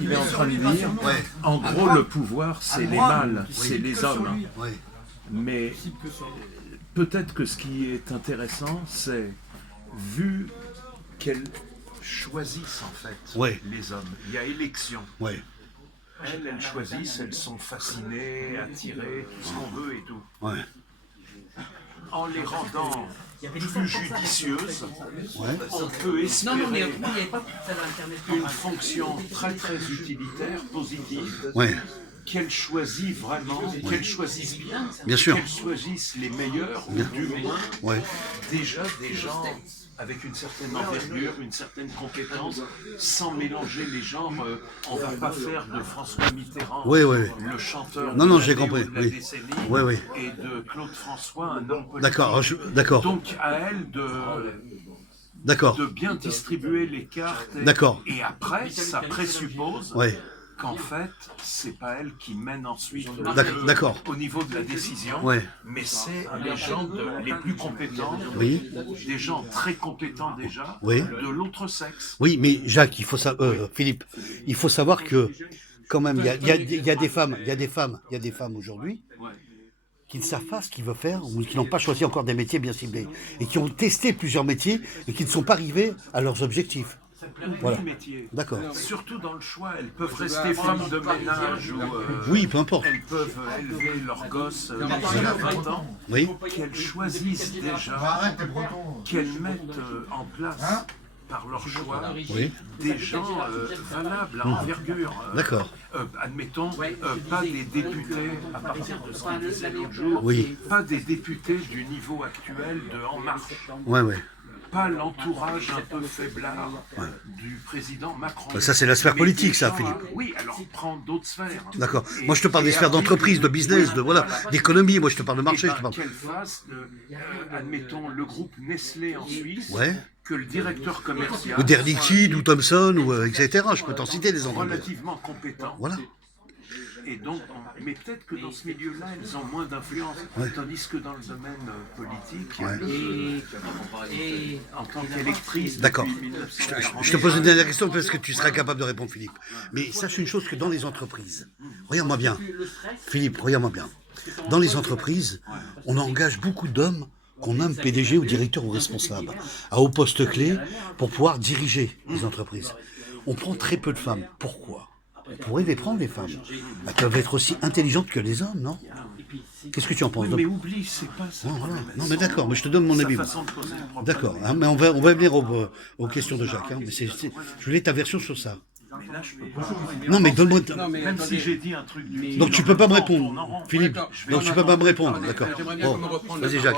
il est en train de dire, en gros, le pouvoir, c'est les mâles, c'est les hommes. Mais peut-être que ce qui est intéressant, c'est, vu qu'elles choisissent en fait les hommes, il y a élection. Elles choisissent, elles sont fascinées, attirées, tout ce qu'on veut et tout. En les rendant plus judicieuses, on peut espérer une fonction très très utilitaire, positive, qu'elles choisissent vraiment, qu'elles choisissent bien sûr, qu'elles choisissent les meilleurs, ou du moins déjà des gens avec une certaine envergure, une certaine compétence, sans mélanger les genres. On ne va pas faire de François Mitterrand, le chanteur de la décennie, et de Claude François, un homme politique. D'accord. Donc à elle de bien distribuer les cartes. Et après, ça présuppose qu'en fait, c'est pas elle qui mène ensuite au niveau de la décision, mais c'est les gens les plus compétents, des gens très compétents déjà, de l'autre sexe. Oui, mais Jacques, Philippe, il faut savoir que quand même, il y a des femmes aujourd'hui qui ne savent pas ce qu'ils veulent faire ou qui n'ont pas choisi encore des métiers bien ciblés et qui ont testé plusieurs métiers et qui ne sont pas arrivés à leurs objectifs. Métier. D'accord. Surtout dans le choix, elles peuvent rester femmes de ménage ou peu importe. Elles peuvent élever leurs gosses jusqu'à 20 ans. Qu'elles choisissent déjà, qu'elles mettent en place par leur choix des gens valables à envergure. Admettons, pas des députés, à partir de ce qu'on disait l'autre jour, pas des députés du niveau actuel de En Marche. Pas l'entourage un peu faiblard du président Macron. Ça, c'est la sphère politique, ça, Philippe. Oui, alors prends d'autres sphères. D'accord. Moi, je te parle des sphères d'entreprise, de business, d'économie. Moi, je te parle de marché. Qu'elle fasse, admettons, le groupe Nestlé en Suisse, que le directeur commercial... Ou Air Liquide, ou Thomson, etc. Je peux t'en citer des entreprises. Relativement compétent. Et donc, mais peut-être que dans ce milieu-là, elles ont moins d'influence, tandis que dans le domaine politique, et en tant qu'électrice depuis 1940... Je te pose une dernière question parce que tu seras capable de répondre, Philippe. Mais sache une chose, que dans les entreprises, regarde-moi bien, Philippe, regarde-moi bien, dans les entreprises, on engage beaucoup d'hommes qu'on nomme PDG ou directeur ou responsable, à haut poste clé, pour pouvoir diriger les entreprises. On prend très peu de femmes. Pourquoi ? On pourrait les prendre, les femmes. Elles peuvent être aussi intelligentes que les hommes, non ? Qu'est-ce que tu en penses ? Mais oublie, c'est pas ça. Non, mais d'accord, mais je te donne mon avis. D'accord, mais on va venir aux questions de Jacques. Mais je voulais ta version sur ça. Mais là, je peux pas. Non, mais donne-moi... Même si j'ai dit un truc du type... Donc tu peux pas me répondre, Philippe. Donc tu peux pas me répondre, d'accord. Vas-y, Jacques.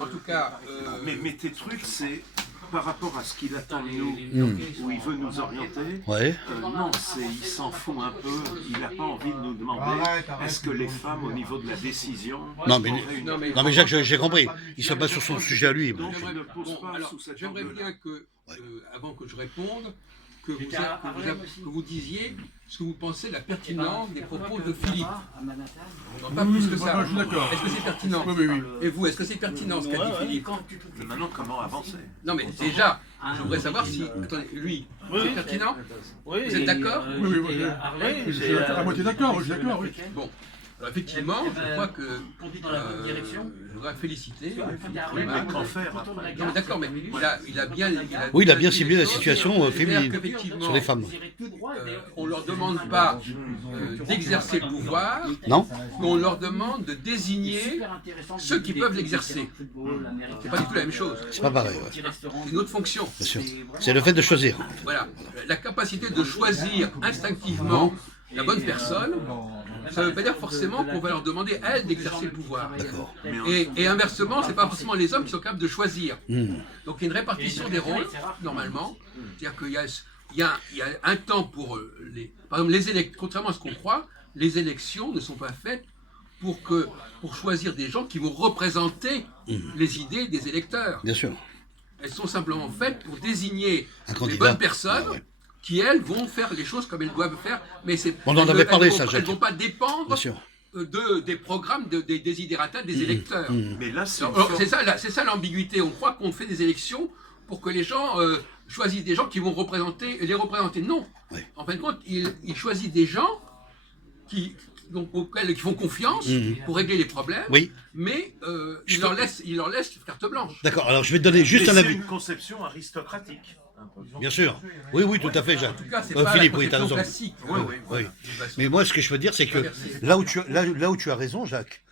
En tout cas... Mais tes trucs, c'est... Par rapport à ce qu'il attend de nous, où il veut nous orienter, non, il s'en fout un peu, il n'a pas envie de nous demander est-ce que les femmes, au niveau de la décision... Non, mais Jacques, j'ai compris, il se base sur son sujet à lui. J'aimerais bien que, avant que je réponde, que vous disiez ce que vous pensez de la pertinence des propos de Philippe. Non, pas plus que ça. Je suis d'accord. Est-ce que c'est pertinent ? Oui. Et vous, est-ce que c'est pertinent ce qu'a dit Philippe ? Mais maintenant, comment avancer ? Non, mais déjà, je voudrais savoir si... Attendez, lui, c'est pertinent ? Vous êtes d'accord ? Oui. Je suis à moitié d'accord, oui. Bon. Alors effectivement, je crois que je voudrais féliciter Philippe. D'accord, mais il a bien ciblé la situation féminine sur les femmes. On ne leur demande pas d'exercer le pouvoir, non, mais on leur demande de désigner ceux qui peuvent l'exercer. C'est pas du tout la même chose. C'est pas pareil. C'est une autre fonction. Bien sûr. C'est le fait de choisir. Voilà. La capacité de choisir instinctivement la bonne personne, ça ne veut pas dire forcément qu'on va leur demander à elles d'exercer le pouvoir. Et inversement, ce n'est pas forcément les hommes qui sont capables de choisir. Donc il y a une répartition des rôles, normalement. C'est-à-dire qu'il y a un temps pour les... Par exemple, les élections, contrairement à ce qu'on croit, les élections ne sont pas faites pour choisir des gens qui vont représenter les idées des électeurs. Bien sûr. Elles sont simplement faites pour désigner les bonnes personnes qui, elles, vont faire les choses comme elles doivent faire, mais on en avait parlé, ça, elles ne vont pas dépendre des programmes, des desiderata des électeurs. Mais là, c'est ça l'ambiguïté. On croit qu'on fait des élections pour que les gens choisit des gens qui vont les représenter. Non. Oui. En fin de compte, il choisit des gens auxquels ils font confiance pour régler les problèmes, Oui. mais il leur laisse carte blanche. D'accord, alors je vais te donner juste un C'est avis. une conception aristocratique. Bien sûr. Oui, oui, tout à fait, Jacques. En tout cas, c'est pas Philippe, la oui, t'as conception raison. classique. Oui, oui. Oui. De toute façon. Mais moi, ce que je veux dire, c'est que là où tu as raison, Jacques,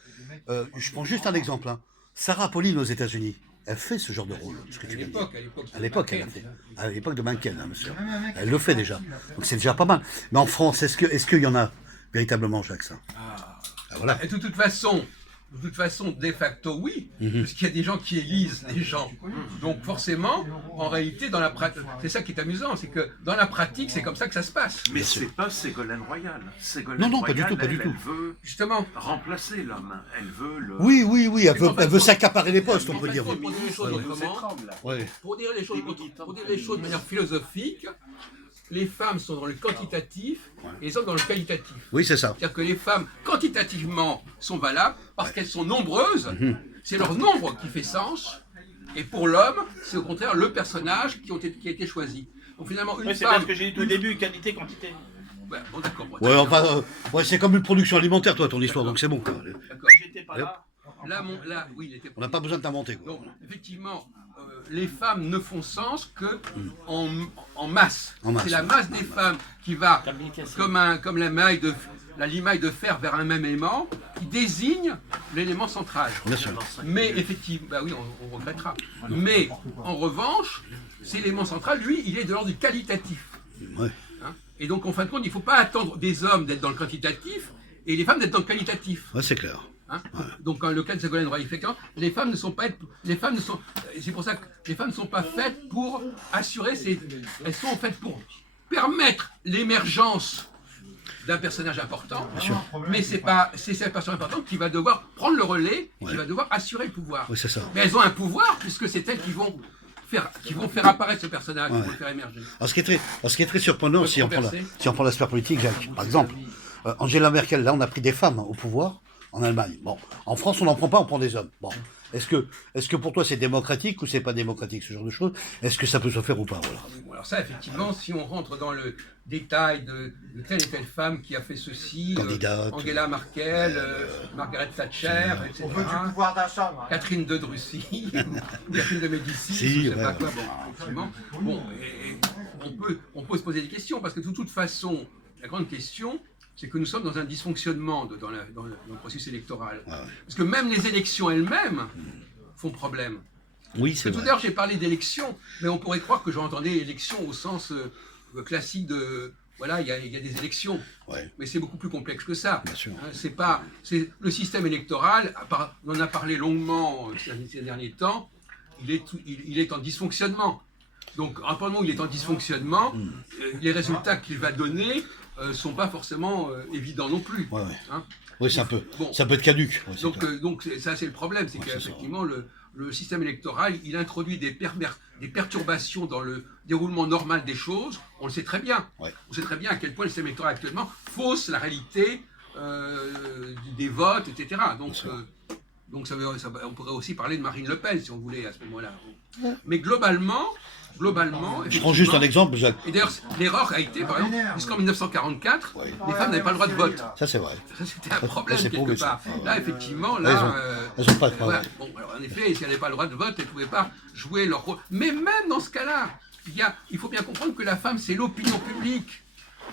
je prends juste un exemple. Hein. Sarah Pauline aux États-Unis, elle fait ce genre de rôle, ce que tu viens de dire. À l'époque, elle a fait. À l'époque de Mencken, hein, monsieur. Elle le fait déjà. Donc c'est déjà pas mal. Mais en France, est-ce qu'il y en a véritablement, Jacques, ça? Ah, voilà. Et de toute façon, de facto, oui, parce qu'il y a des gens qui élisent des gens. Donc forcément, en réalité, dans la pratique, c'est ça qui est amusant, c'est que dans la pratique, c'est comme ça que ça se passe. Mais c'est pas Ségolène Royal. Ségolène Non, pas du Royal, tout, pas du tout. Justement. Elle veut remplacer l'homme. Elle veut le... Oui, elle veut s'accaparer les postes, on peut dire. Pour dire les choses autrement, Ouais. pour dire les choses de manière philosophique, les femmes sont dans le quantitatif et les hommes dans le qualitatif. Oui, c'est ça. C'est-à-dire que les femmes, quantitativement, sont valables parce qu'elles sont nombreuses. C'est leur nombre qui fait sens. Et pour l'homme, c'est au contraire le personnage qui a été choisi. Donc finalement, une c'est femme... ce que j'ai dit tout au début, qualité, quantité. Ouais, bon, d'accord. Ouais, enfin, c'est comme une production alimentaire, toi, ton histoire, donc c'est bon. Quoi. D'accord. J'étais pas là. Oui, il était... On n'a pas besoin de t'inventer. Quoi. Donc, effectivement, les femmes ne font sens que en masse. En masse, C'est la oui. masse des femmes qui va, comme la limaille de fer vers un même aimant, qui désigne l'élément central. Bien sûr. Mais effectivement, bah oui, on regrettera. Mais en revanche, cet élément central, lui, il est de l'ordre du qualitatif. Ouais. Hein. Et donc, en fin de compte, il ne faut pas attendre des hommes d'être dans le quantitatif et les femmes d'être dans le qualitatif. Ouais, c'est clair. Hein. Donc, dans le cas de Ségolène Royal, effectivement, les femmes ne sont pas, c'est pour ça que les femmes ne sont pas faites pour assurer elles sont faites pour permettre l'émergence d'un personnage important, mais c'est ce personnage important qui va devoir prendre le relais, qui va devoir assurer le pouvoir. Oui, c'est ça. Mais elles ont un pouvoir puisque c'est elles qui vont faire apparaître ce personnage, qui vont le faire émerger. Alors, ce qui est très surprenant, si on prend la sphère politique, Jacques, par exemple, Angela Merkel, là, on a pris des femmes au pouvoir en Allemagne. Bon, en France, on n'en prend pas, on prend des hommes. Bon, est-ce que pour toi, c'est démocratique ou c'est pas démocratique, ce genre de choses? Est-ce que ça peut se faire ou pas? Voilà. Bon, alors ça, effectivement, si on rentre dans le détail de telle et telle femme qui a fait ceci, Candidate, Angela Merkel, Margaret Thatcher, etc. On veut du pouvoir d'achat. Catherine de Russie, Catherine de Médicis, Si, je sais ouais. pas quoi. Bon, effectivement. Bon, et on peut se poser des questions parce que de toute façon, la grande question, c'est que nous sommes dans un dysfonctionnement dans le processus électoral. Ouais. Parce que même les élections elles-mêmes font problème. Oui, c'est Tout à vrai. l'heure, j'ai parlé d'élections, mais on pourrait croire que j'entendais élections au sens classique de... Voilà, il y a des élections. Ouais. Mais c'est beaucoup plus complexe que ça. Bien sûr. Hein, c'est le système électoral, on en a parlé longuement ces derniers temps, il est en dysfonctionnement. Donc, à partir du moment où il est en dysfonctionnement, les résultats qu'il va donner ne sont pas forcément évidents non plus. Ouais, ouais. Hein. Oui, ça peut être caduque. Ouais, Donc ça, c'est le problème, c'est qu'effectivement, le système électoral, il introduit des perturbations dans le déroulement normal des choses. On le sait très bien. Ouais. On sait très bien à quel point le système électoral actuellement fausse la réalité des votes, etc. Donc on pourrait aussi parler de Marine Le Pen, si on voulait, à ce moment-là. Mais globalement, Je prends juste un exemple, Jacques. et d'ailleurs, l'erreur a été, par exemple, jusqu'en 1944, les femmes n'avaient pas le droit de vote. Ça, c'est vrai. Ça, c'était un problème c'est quelque prouvé, part. ça. Là, effectivement, Elles là, ont pas de voilà. problème. Bon, alors, en effet, si elles n'avaient pas le droit de vote, elles ne pouvaient pas jouer leur rôle. Mais même dans ce cas-là, il faut bien comprendre que la femme, c'est l'opinion publique.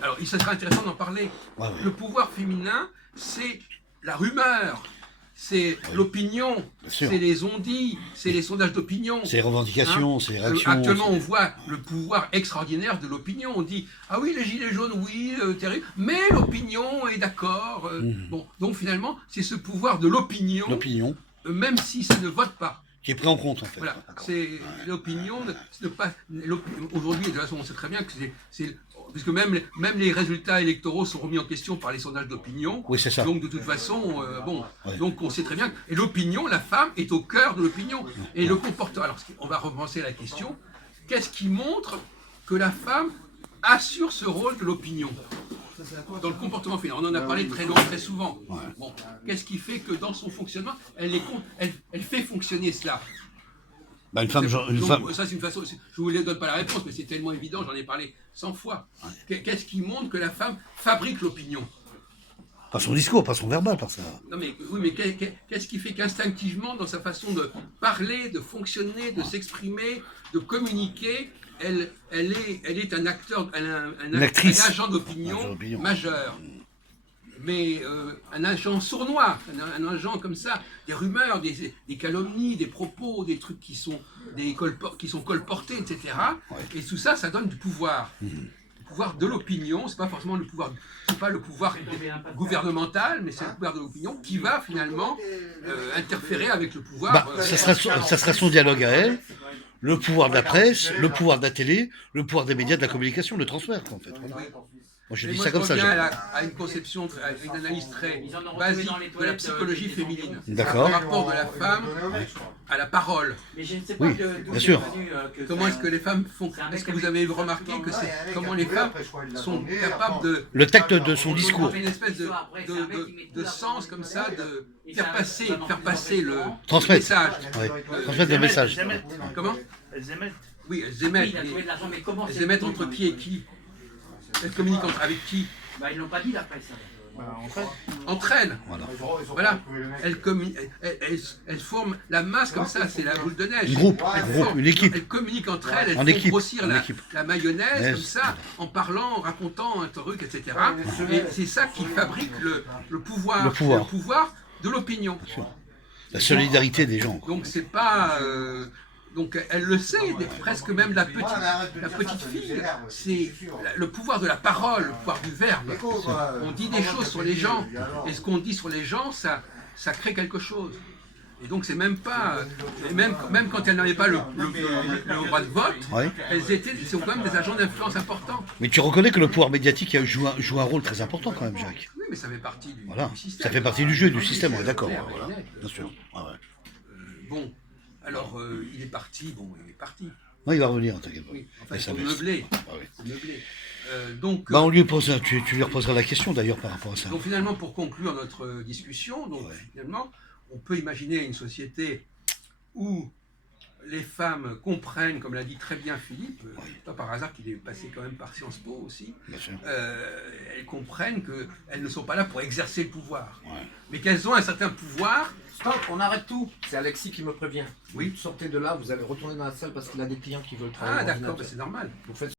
Alors, il serait intéressant d'en parler. Ouais, ouais. Le pouvoir féminin, c'est la rumeur, c'est l'opinion, Bien sûr. c'est les on-dit, c'est les sondages d'opinion. C'est les revendications, c'est les réactions. Actuellement, on c'est- voit le pouvoir extraordinaire de l'opinion. On dit ah oui, les gilets jaunes, oui, terrible, mais l'opinion est d'accord. Bon, donc finalement, c'est ce pouvoir de l'opinion, L'opinion, même si ça ne vote pas. qui est pris en compte, en fait. Voilà, D'accord. c'est l'opinion. Aujourd'hui, de toute façon, on sait très bien que puisque même les résultats électoraux sont remis en question par les sondages d'opinion. Oui, c'est ça. Donc de toute façon, Ouais. donc on sait très bien que et l'opinion, la femme est au cœur de l'opinion. Et le comportement. Alors, on va repenser la question. Qu'est-ce qui montre que la femme assure ce rôle de l'opinion dans le comportement féminin? On en a parlé très souvent. Bon, qu'est-ce qui fait que dans son fonctionnement, elle fait fonctionner cela? Bah, une femme... Ça, c'est une façon... Je ne vous donne pas la réponse, mais c'est tellement évident, j'en ai parlé 100 fois. Ouais. Qu'est-ce qui montre que la femme fabrique l'opinion? Par son discours, par son verbal, par ça. Non mais, oui, mais qu'est-ce qui fait qu'instinctivement, dans sa façon de parler, de fonctionner, de s'exprimer, de communiquer, elle est un acteur, un agent d'opinion majeur. Mais un agent sournois, un agent comme ça, des rumeurs, des calomnies, des propos, des trucs qui sont colportés, etc. Ouais. Et tout ça, ça donne du pouvoir. Le pouvoir de l'opinion, c'est pas forcément le pouvoir, c'est pas le pouvoir gouvernemental, mais c'est le pouvoir de l'opinion qui va finalement interférer avec le pouvoir. Ça sera son dialogue à elle, le pouvoir de la presse, le pouvoir de la télé, le pouvoir des médias, de la communication, le transfert en fait. Voilà. Moi, je dis ça comme ça. Je reviens à une conception, à une analyse très basique de la psychologie féminine. D'accord. Par rapport de la femme à la parole. Mais je ne sais pas oui, bien sûr. Comment est-ce que les femmes font? Est-ce que vous avez remarqué que c'est comment les femmes sont capables de... Le tact de son discours. Une espèce de sens comme ça, de faire passer le message. Transmettre le message. Comment? Elles émettent. Oui, elles émettent. Elles émettent entre qui et qui? Elles communiquent avec qui? Bah, ils l'ont pas dit la presse. Entre elles. Voilà. Elles forment la masse comme ça, c'est la boule de neige. Une équipe. Elles communiquent entre elles, elles font grossir la mayonnaise comme ça, en parlant, en racontant un truc, etc. Et c'est ça qui fabrique le pouvoir. Le pouvoir de l'opinion. La solidarité des gens. Donc c'est pas... Donc elle le sait, presque même la petite fille, c'est le pouvoir de la parole, le pouvoir du verbe. On dit des choses sur les gens, et ce qu'on dit sur les gens, ça crée quelque chose. Et donc c'est même pas, même quand elles n'avaient pas le droit de vote, elles sont quand même des agents d'influence importants. Mais tu reconnais que le pouvoir médiatique joue un rôle très important quand même, Jacques. Oui, mais ça fait partie du système. Ça fait partie du jeu, du système, on est d'accord. Voilà. Bien sûr. Bon. Alors, il est parti, Non, il va revenir, t'inquiète pas. Oui, enfin, c'est meublé. Donc, on lui pose, tu lui reposeras la question d'ailleurs par rapport à ça. Donc finalement, pour conclure notre discussion, finalement, on peut imaginer une société où les femmes comprennent, comme l'a dit très bien Philippe, pas par hasard qu'il est passé quand même par Sciences Po aussi, elles comprennent qu'elles ne sont pas là pour exercer le pouvoir, mais qu'elles ont un certain pouvoir. Stop, on arrête tout. C'est Alexis qui me prévient. Oui. Sortez de là, vous allez retourner dans la salle parce qu'il a des clients qui veulent travailler. Ah d'accord, c'est normal. Vous faites